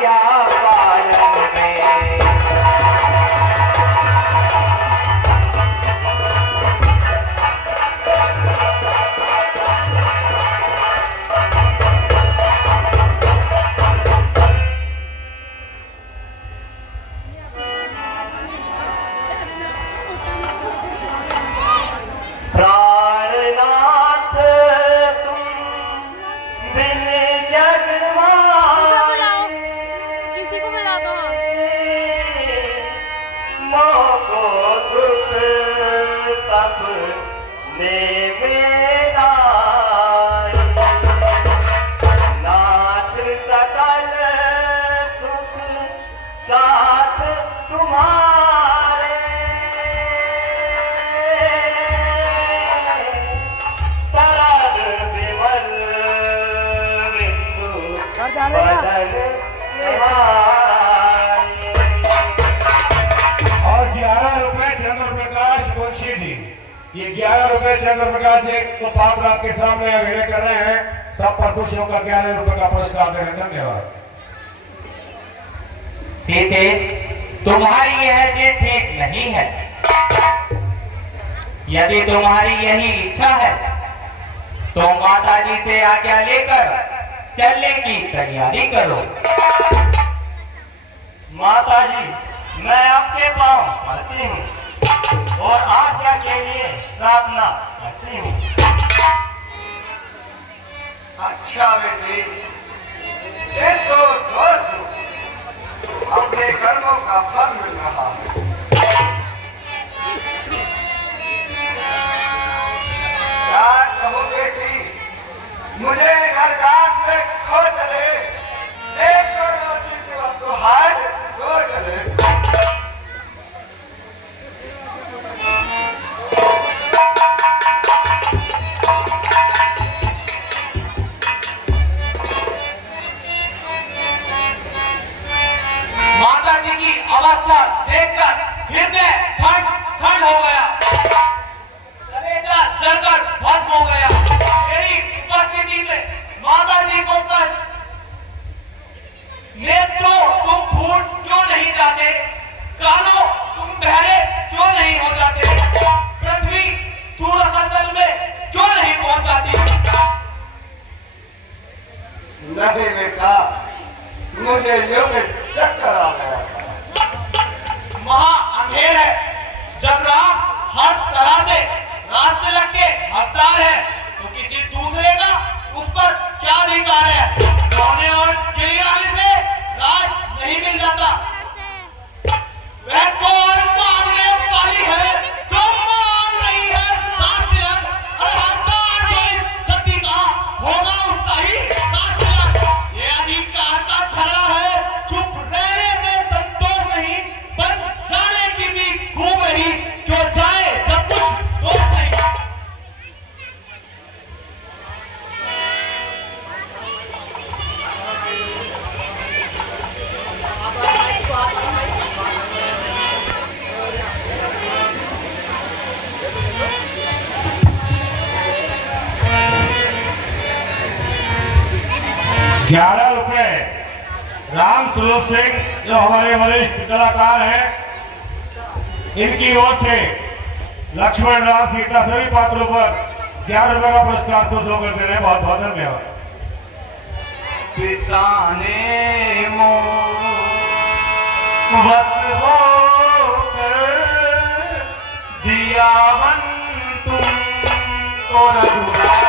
आज्ञा पालन में। प्राणनाथ तुम बिन जग मारे, किसी को बुला दो। मोको दुख सब ने मेरा, नाथ सकल सुख साथ तुम्हारे, सरल विमल बिंदु बदन निहारे। और 11 रुपए चंद्र प्रकाश मुंशी जी, ये 11 रुपए चंद्र प्रकाश जी को पात्र आपके सामने अभिनय कर रहे हैं। सब पर खुश होकर 11 रुपए का पुरस्कार दे रहे हैं। धन्यवाद। सीते, तुम्हारी यह जिद ठीक नहीं है। यदि तुम्हारी यही इच्छा है तो माता जी से आज्ञा लेकर चलने की तैयारी करो। माता जी, मैं आपके पांव पड़ती हूँ और आज्ञा के लिए प्रार्थना करती हूँ। अच्छा बेटी, इसको दोस्त अपने कर्मों का फल मिल रहा है। क्या कहो बेटी, मुझे घर काश से खो चले, एक करोती के वक्त तो हाथ खो चले। माता जी की अवस्था देखकर हृदय ठंड ठंड हो गया, कलेजा जलकर भस्म हो गया। मेरी उपस्थिति में माता जी को कष्ट, नेत्रों तुम फूट क्यों नहीं जाते, कानों तुम बहरे क्यों नहीं हो जाते, पृथ्वी सूरसतल में क्यों नहीं पहुंच जाती। नहीं बेटा, मुझे योग चक्कर आ गया। महा अंधेर है। जब राम हर तरह से रास्ते लग के हकदार है तो किसी दूसरे का उस पर क्या अधिकार है। रोने और गिड़गिड़ाने से राज नहीं मिल जाता। वह कौन मांगने वाली है जो मांग रही है राज तिलक, और हकदार जो इस गद्दी का होगा उसका ही राज तिलक। ये अधिकार का झगड़ा है। चुप रहने में संतोष नहीं, बन जाने की भी खूब रही, जो जाए जब कुछ दोष नहीं। ₹11 राम स्वरूप सिंह जो हमारे वरिष्ठ कलाकार हैं, इनकी ओर से लक्ष्मण राम सीता सभी पात्रों पर ₹11 का पुरस्कार खुश होकर दे रहे हैं। बहुत बहुत धन्यवाद। पिता ने मोह बस होकर दिया वन तुमको रघुराई।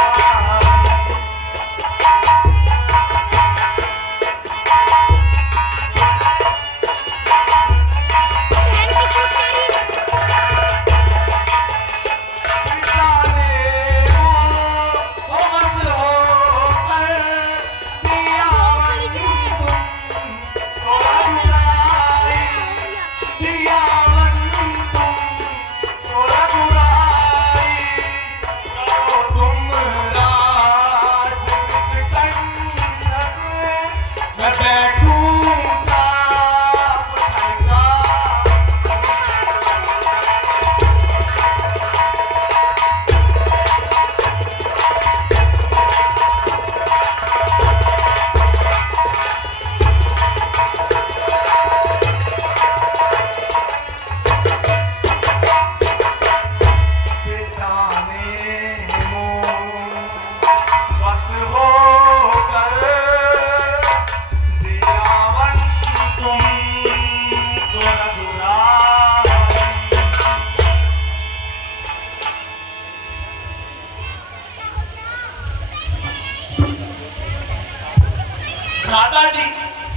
भ्राता जी,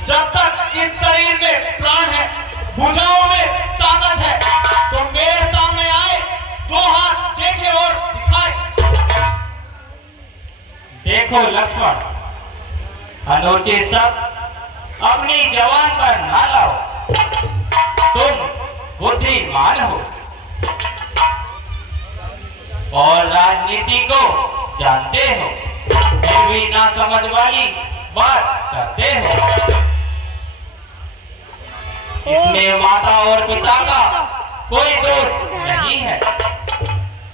जब तक इस शरीर में प्राण है, भुजाओं में ताकत है, तो मेरे सामने आए, दो हाथ देखे और दिखाए। देखो लक्ष्मण, अनुचित सब अपनी जवान पर ना लाओ। तुम बुद्धिमान हो और राजनीति को जानते हो, फिर भी ना समझ वाली बात करते हो। इसमें माता और पिता का कोई दोष नहीं है।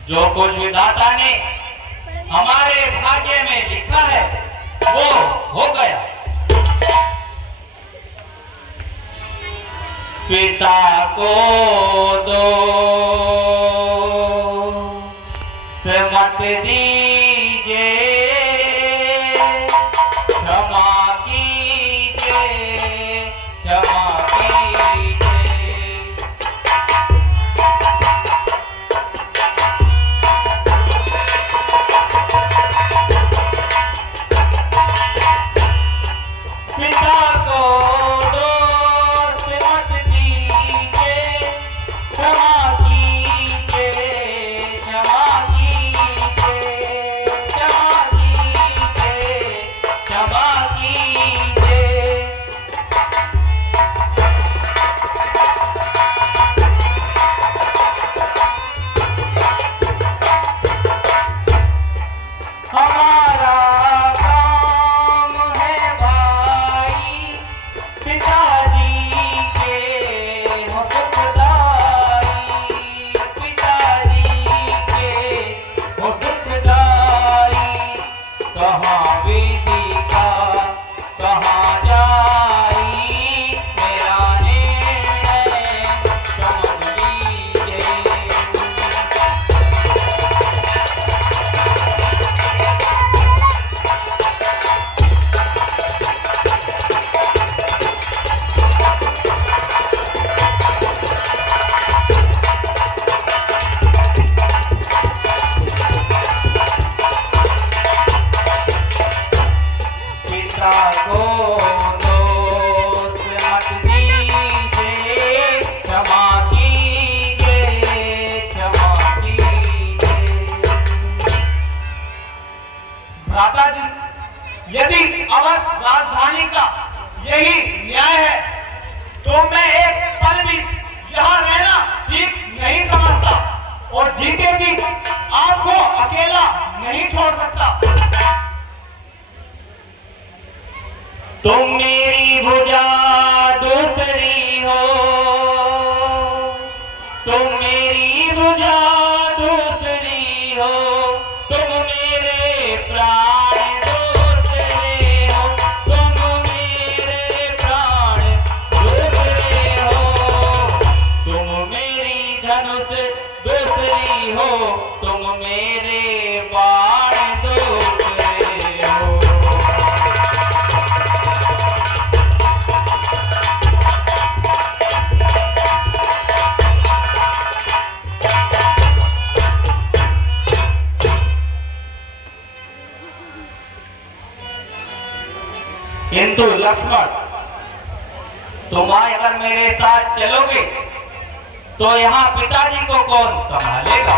जो कुछ विधाता ने हमारे भाग्य में लिखा है वो हो गया। पिता को दोष मत दीजिए, क्षमा कीजिए, क्षमा कीजिए। पिता को दोष मत दीजिए, क्षमा कीजिए, क्षमा कीजिए, क्षमा कीजिए, क्षमा कीजिए। हमारा काम है भाई, पिताजी के हो सुखदाई, पिताजी के हो सुखदाई। कहाँ विधि का कहाँ जाई, मेरा निर्णय समझ लीजिए। पिता को दोष मत दीजिए, क्षमा कीजिए, क्षमा कीजिए। भ्राता जी, यदि अवध राजधानी का यही न्याय है, तो मैं एक पल भी यहाँ रहना ठीक नहीं समझता और जीते जी आपको अकेला नहीं छोड़ सकता। तुम मेरी भुजा दूसरी हो, तुम मेरी भुजा दूसरी हो, तुम मेरे प्राण दूसरे हो, तुम मेरे प्राण दूसरे हो, तुम मेरी धनुष दूसरी हो, तुम मेरे बाण दूसरे हो। किंतु लक्ष्मण, तुम अगर मेरे साथ चलोगे तो यहाँ पिताजी को कौन संभालेगा?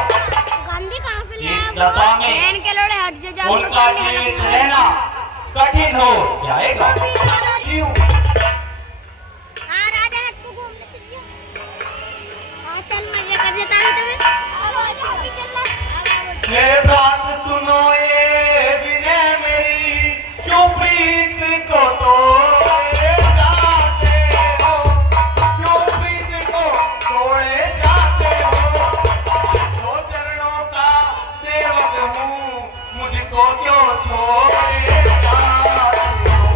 गांधी कहाँ से इस दशा में बहन के लोड़े हट जा जा उनका जीवित रहना कठिन हो जाएगा। क्यों? हाँ राजा हट को घूमने चलिए। हाँ चल मजे कर देता है तुम्हें। हे बात सुनो ये विनय मेरी, क्यों प्रीत को तोड़े जाते हो, क्यों प्रीत को तोड़े जाते हो। दो चरणों का सेवक हूँ, मुझको क्यों छोड़े जाते हो।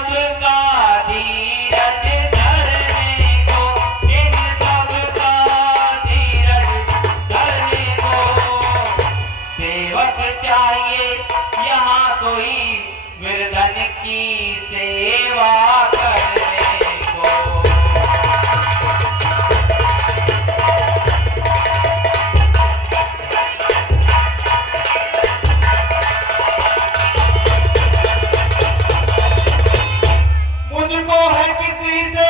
सबका धीरज धरने को, इन सबका धीरज धरने को। सेवक चाहिए यहाँ कोई विरधन की सेवा करने को। मुझको है किसी से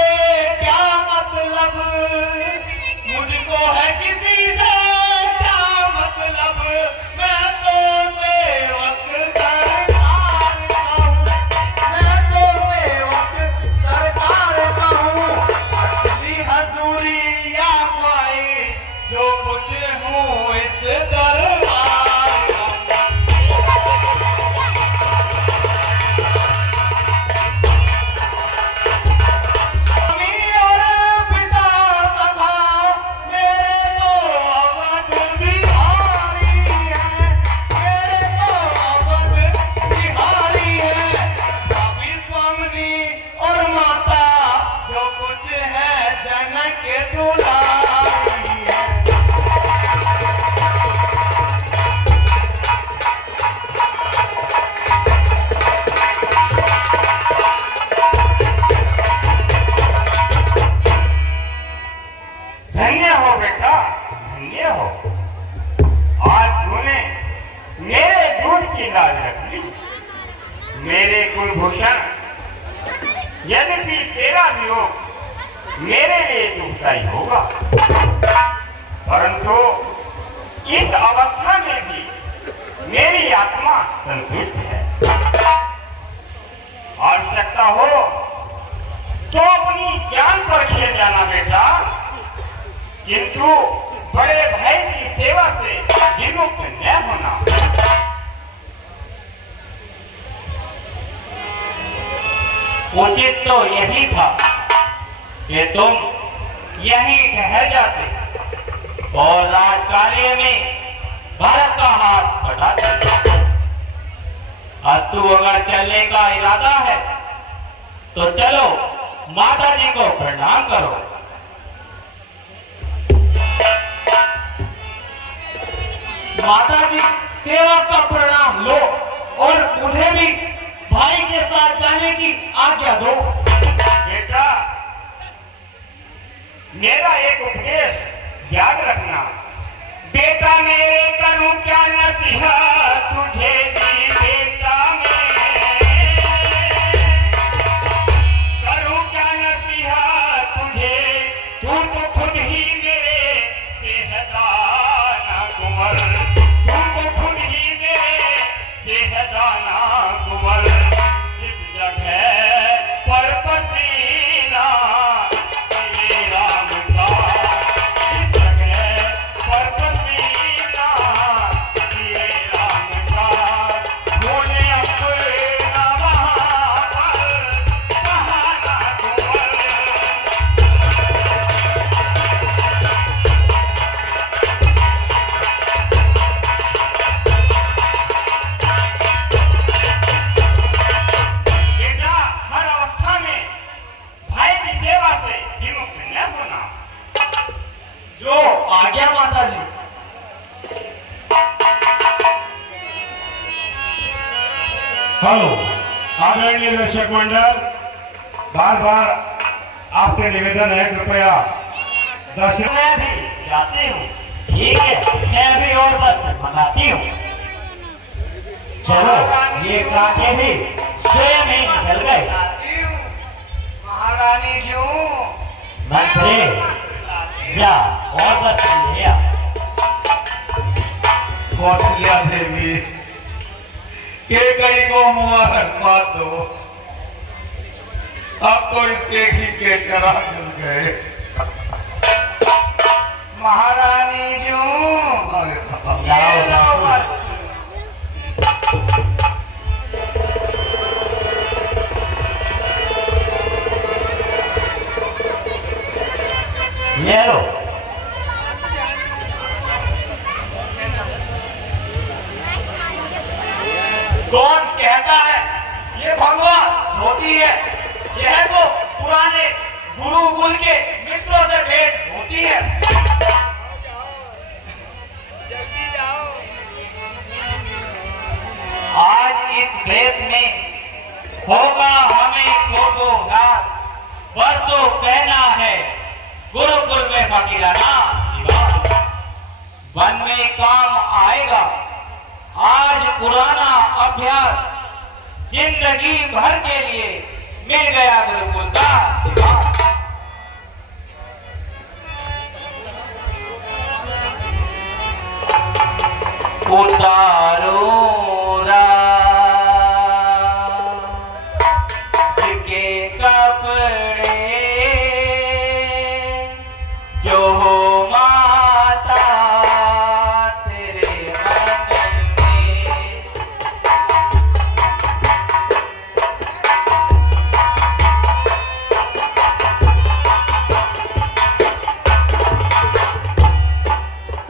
क्या मतलब, मुझको है किसी से क्या मतलब, मैं तो सेवक सरकार का हूँ, मैं तो सेवक सरकार का हूँ। अपनी हजूरी या पाए जो कुछ हूँ इस दरबार का। धन्य हो बेटा, धन्य हो। आज तूने मेरे दूध की लाज रख ली। मेरे कुलभूषण, यद्यपि तेरा वियोग मेरे लिए दुखदायी होगा, परंतु इस अवस्था में भी मेरी आत्मा संतुष्ट है। आवश्यकता हो तो अपनी जान पर खेल जाना बेटा, किंतु बड़े भाई की सेवा से विमुक्त न होना। उचित तो यही था कि तुम यहीं ठहर जाते और राजकार्य में भरत का हाथ बटाते। अस्तु अगर चलने का इरादा है तो चलो माता जी को प्रणाम करो। माता जी सेवक का प्रणाम लो और मुझे भी भाई के साथ जाने की आज्ञा दो। बेटा, मेरा एक उपदेश याद रखना। बेटा मेरे करूं क्या नसीहत तुझे जी, बेटा करूं क्या नसीहत तुझे, तू तो खुद ही मेरे सेहदाना कुंवर, तू तो खुद ही मेरे सेहदाना कुंवर। जिस जगह पर पसीना ये राम का, जिस जगह पर पसीना ये राम का, भूले अपना वहाँ पर कहाना कुंवर। बेटा, हर अवस्था में भाई की सेवा से विमुक्त न होना। जो आज्ञा माता जी। हेलो आदरणीय दर्शक मंडल, बार बार आपसे निवेदन है, कृपया दर्शक। मैं भी जाती हूँ, ठीक है, मैं भी और बस मंगाती हूँ। चलो ये कांटे भी स्वयं ही निकल गए। महारानी जी, मंत्री जा और बस ले आ। कौशल्या देवी, के गई को मुबारकबाद दो। अब तो इसके ठीक करा मिल गए। महारानी जी, ये लो वस्त्र। ये लो। कौन कहता है ये भगवान धोती है? गुरुकुल के मित्रों से भेंट होती है। आज इस भेष में होगा हमें को नाश, बरसों कहना है गुरुकुल में फकीराना निवास। वन में काम आएगा आज पुराना अभ्यास, जिंदगी भर के लिए मिल गया गुरुकुल का निवास। उतारो के कपड़े जो हो माता तेरे मन में,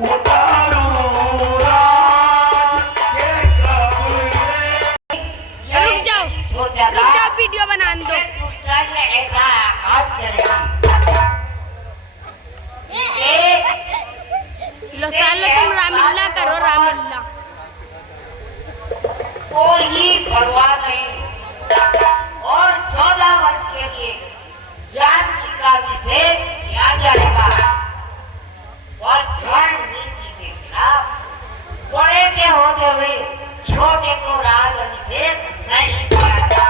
उतारो रुक जाओ वीडियो बना दो। ऐसा आज करेगी लो सालो तुम रामलीला करो, रामलीला। कोई परवाह नहीं और 14 वर्ष के लिए जानकी का अभिषेक किया जाएगा और धर्म नीति के खिलाफ बड़े के होते हुए छोटे को राज अभिषेक नहीं किया जाएगा।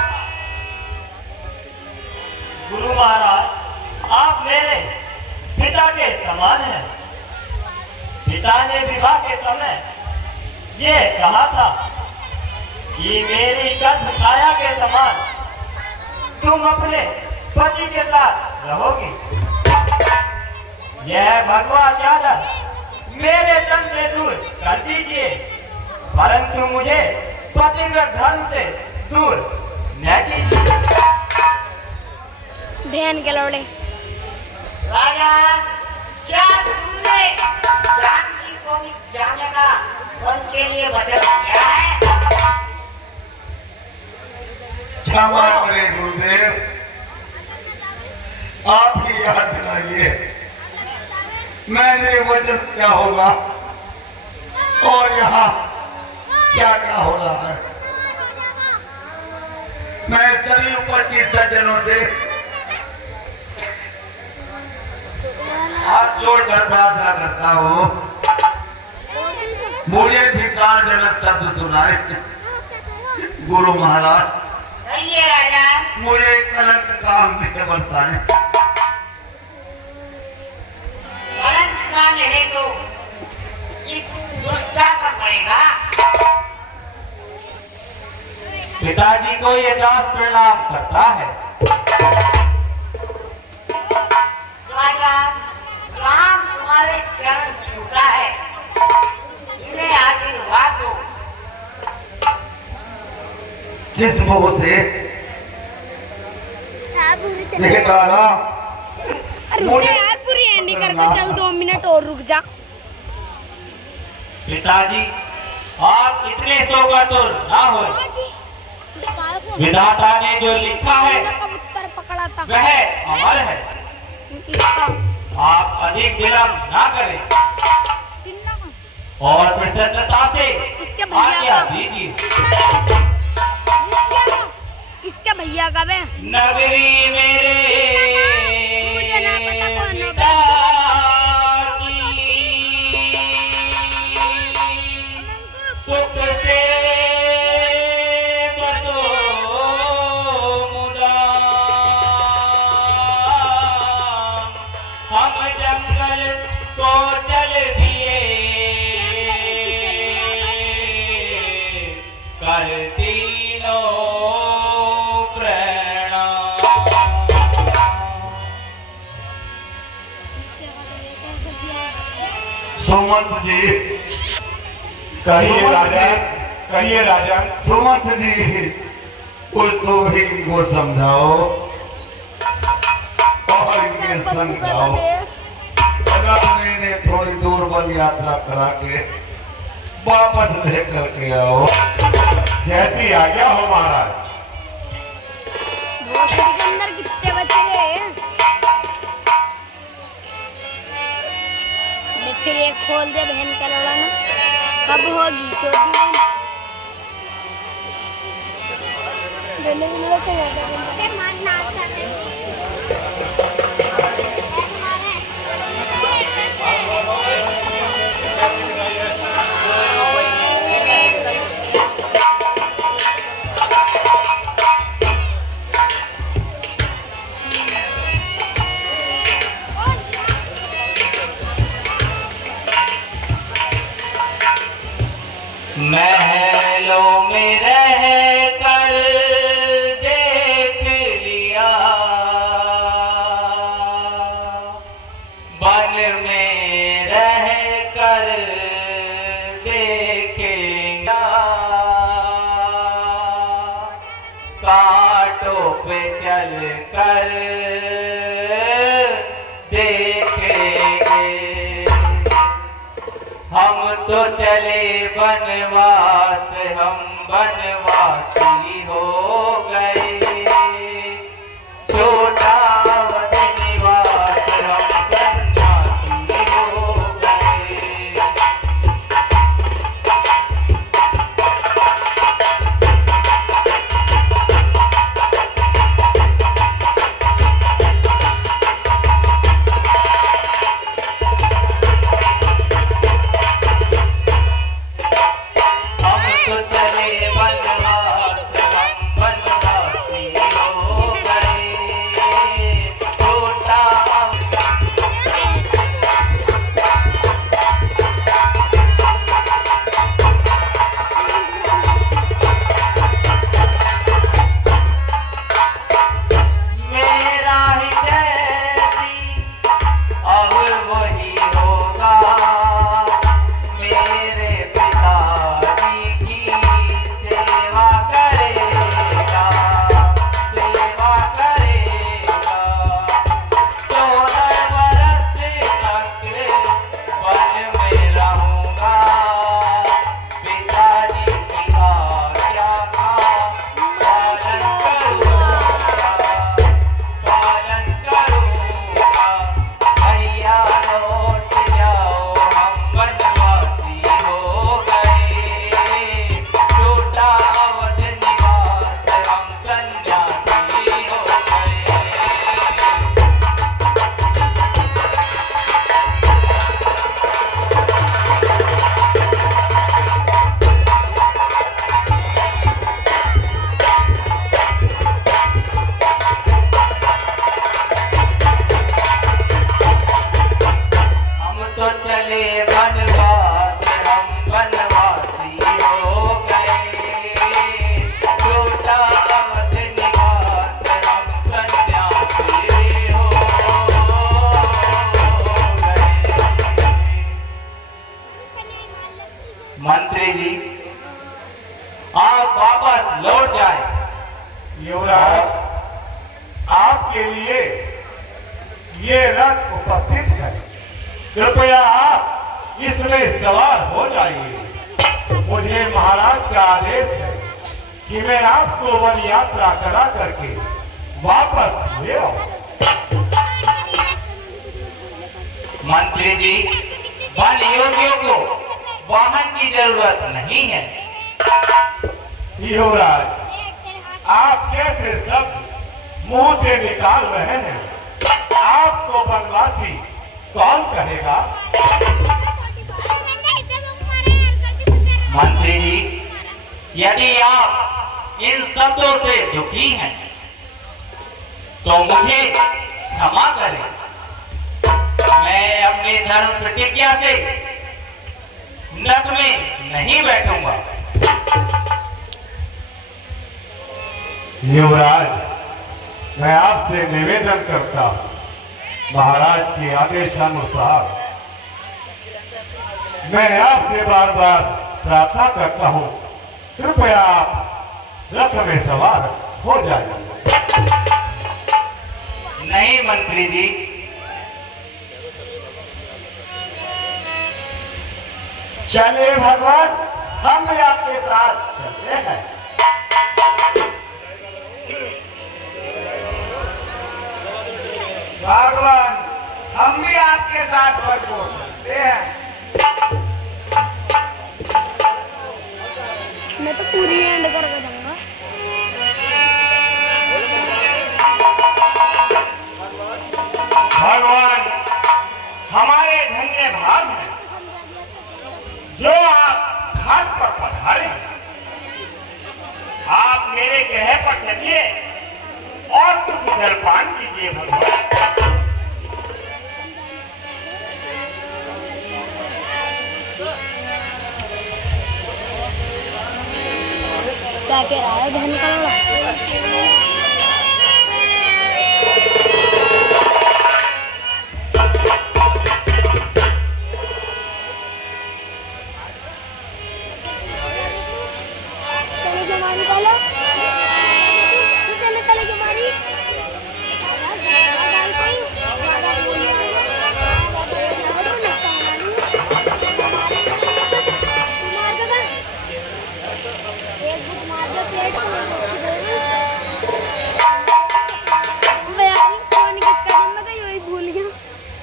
गुरु महाराज, आप मेरे पिता के समान हैं। पिता ने विवाह के समय ये कहा था कि मेरी कद छाया के समान तुम अपने पति के साथ रहोगी। यह भगवा चादर मेरे तन से दूर कर दीजिए, परंतु मुझे पतिव्रत धर्म से दूर न कीजिए। बहन के लौड़े राजा, क्या तुमने जानकी को भी जाने का उनके लिए वचन दिया है? क्षमा करें गुरुदेव, आप ही याद दिलाइए मैंने वचन क्या होगा और यहाँ क्या क्या हो रहा है। मैं सभी उपस्थित सज्जनों से हाथ जोड़कर प्रार्थना करता हूँ, मुझे धिक्कारजनक शब्द सुनाए गुरु महाराज। कहिए राजा। मुझे कलंक काम में बरसाए। कलंक का नहीं तो इस दुष्टा पर पड़ेगा। पिताजी को ये दास प्रणाम करता है। राजा, राम तुम्हारे चरण छूता है, इन्हें आशीर्वाद दो। किस मुंह से निकाला? रुक जा यार, पूरी एंडी करके चल, 2 मिनट और रुक जा। पिताजी, आप इतने शोकातुर ना हो। विधाता ने जो लिखा है कबूतर पकड़ा था वह अमर है। इसका आप अधिक विलंब ना करें किन्ना का और प्रसन्नता से इसके भैया आज्ञा का दीजिए। इसके भैया का वे नगरी मेरे मुझे ना पता कौन है। पिता की सुख से बसो मुदा, हम जंगल को चल दिए करती नो सुमंत जी, कहिए राजा, कहिए राजा। सुमंत जी, उसको भी इनको समझाओ और इनके समझाओ। अगर मैंने थोड़ी दूर वन यात्रा करा के वापस लेकर के आओ। जैसी आज्ञा हो महाराज। भोसड़ी के अंदर कितने बचे हैं? फिर एक खोल दे बहन का लड़ा ना। कब होगी चौथी महलों में रह कर देख लिया, वन में रह कर देखेंगे, कांटों पे चल कर देखेंगे। हम तो चले वनवास, हम वनवासी हो गए, छोटा वन निवास हम सन्यासी हो गए। हम तो चले वनवास, हम वनवासी हो गए, छोटा मेरा ही जैसी अब वही होगा, मेरे पिताजी की सेवा करेगा, सेवा करेगा। 14 बरस तक वन में रहूंगा, पिताजी की आज्ञा का पालन करूंगा, पालन करूंगा। भैया लौट जाओ, हम वनवासी हो गए, छोटा वन निवास हम सन्यासी हो गए। हम तो चले वनवास, हम वनवासी हो गए, छोटा वन निवास हम सन्यासी हो गए। मंत्री जी, आप वापस लौट जाए। युवराज, आपके लिए ये रथ उपस्थित है, कृपया आप इसमें सवार हो जाइए। मुझे महाराज का आदेश है कि मैं आपको वन यात्रा करा करके वापस ले आऊं। मंत्री जी, वन योगियों को वाहन की जरूरत नहीं है। युवराज, आप कैसे शब्द मुंह से निकाल रहे हैं? आपको वनवासी कौन कहेगा? मंत्री जी, यदि आप इन शब्दों से दुखी हैं तो मुझे क्षमा करें। मैं अपनी धर्म प्रतिज्ञा से नत में नहीं बैठूंगा। युवराज, मैं आपसे निवेदन करता हूं, महाराज के आदेशानुसार मैं आपसे बार बार प्रार्थना करता हूं, कृपया आप रथ में सवार हो जाइए। नहीं मंत्री जी, चलिए भगवान, हम भी आपके साथ चलते हैं। भगवान, हम भी आपके साथ चलते हैं। मैं तो पूरी एंड करके दूंगा। भगवान हमारे धन्य भाग हैं जो आप घाट पर पधारे। आप मेरे ग्रह पर चलिए और कुछ जलपान कीजिए भगवान। क्या कह रहा है धन का लड़ा?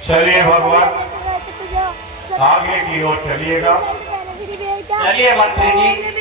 चलिए भगवान आगे की ओर चलिएगा। चलिए मंत्री जी।